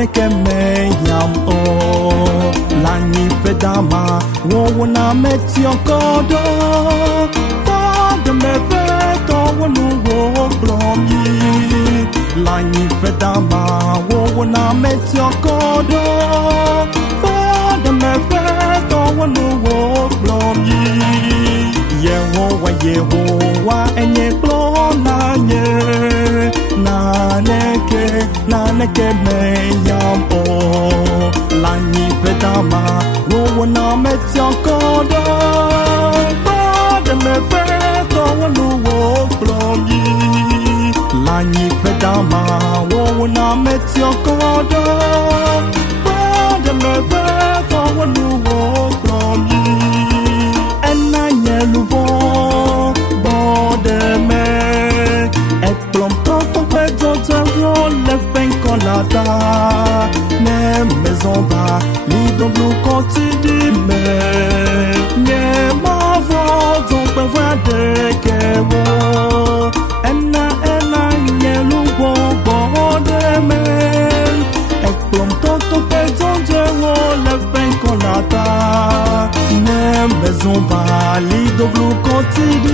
neke me yam o la ni pedama wo na metio kodo ta de me peto wonu wo blom yi la ni pedama wo na metio kodo ta de me peto wonu wo blom yi Yehowa enye blom na nye na neke me yam o la ni pedama wo na metio kodo ba de me peto wonu wo blom yi la ni pedama wo na metio kodo ba de me peto wonu wo blom yi ena nyelu bo de me et plom toto peto te wo le penkolata ne maison ba ni don blue quotidi me ne ma vo don pe va de ke wo ena nyelu bo de me et plom toto peto te wo le penkolata ne maison ba ni don blue quotidi